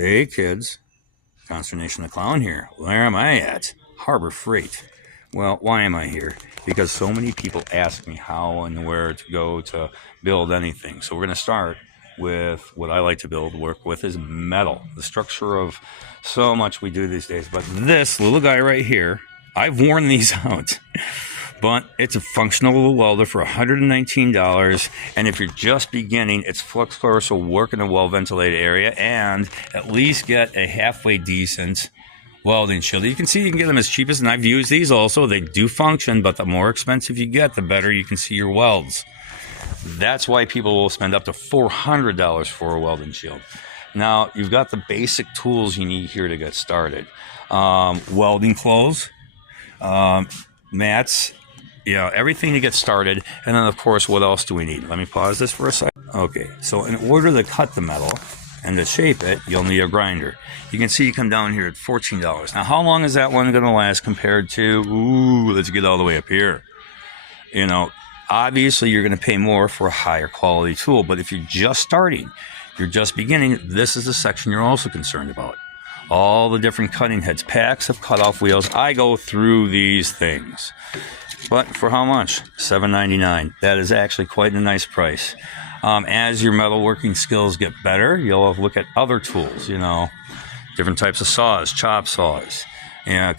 Hey kids, Consternation the Clown here. Where am I at? Harbor Freight. Well, why am I here? Because so many people ask me how and where to go to build anything. So we're going to start with what I like to work with is metal. The structure of so much we do these days. But this little guy right here, I've worn these out. But it's a functional little welder for $119, and if you're just beginning, it's flux core, so work in a well-ventilated area and at least get a halfway decent welding shield. You can see you can get them as cheap as, and I've used these also. They do function, but the more expensive you get, the better you can see your welds. That's why people will spend up to $400 for a welding shield. Now, you've got the basic tools you need here to get started. Welding clothes, mats, everything to get started. And then, of course, what else do we need? Let me pause this for a second. Okay, so in order to cut the metal and to shape it, you'll need a grinder. You can see you come down here at $14. Now, how long is that one going to last compared to, let's get all the way up here. Obviously, you're going to pay more for a higher quality tool. But if you're just starting, you're just beginning, this is the section you're also concerned about. All the different cutting heads, packs of cutoff wheels. I go through these things. But for how much? $7.99. That is actually quite a nice price. As your metalworking skills get better, you'll look at other tools, different types of saws, chop saws,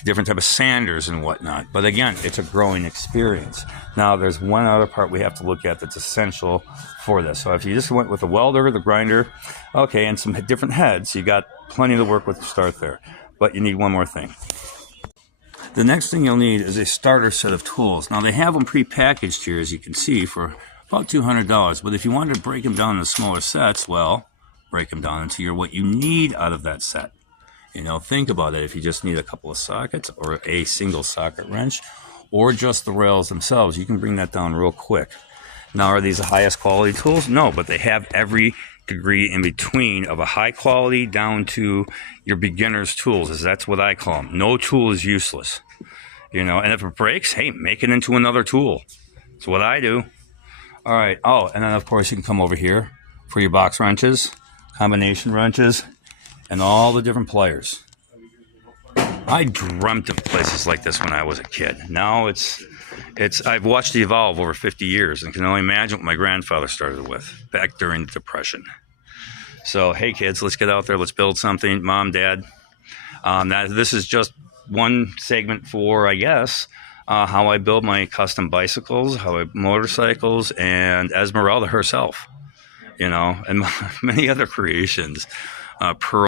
different type of sanders and whatnot. But again, it's a growing experience. Now, there's one other part we have to look at that's essential for this. So if you just went with the welder, the grinder, okay, and some different heads, you got plenty to work with to start there. But you need one more thing. The next thing you'll need is a starter set of tools. Now, they have them pre-packaged here, as you can see, for about $200. But if you wanted to break them down into smaller sets, well, break them down into what you need out of that set. Think about it. If you just need a couple of sockets or a single socket wrench or just the rails themselves, you can bring that down real quick. Now, are these the highest quality tools? No, but they have every degree in between of a high quality down to your beginner's tools, as that's what I call them. No tool is useless, and if it breaks, hey, make it into another tool. That's what I do. All right. Oh, and then of course you can come over here for your box wrenches, combination wrenches, and all the different pliers. I dreamt of places like this when I was a kid. Now I've watched it evolve over 50 years and can only imagine what my grandfather started with back during the Depression. So, hey kids, let's get out there. Let's build something. Mom, Dad. This is just one segment for, I guess, how I build my custom bicycles, motorcycles, and Esmeralda herself, and many other creations. Pearl.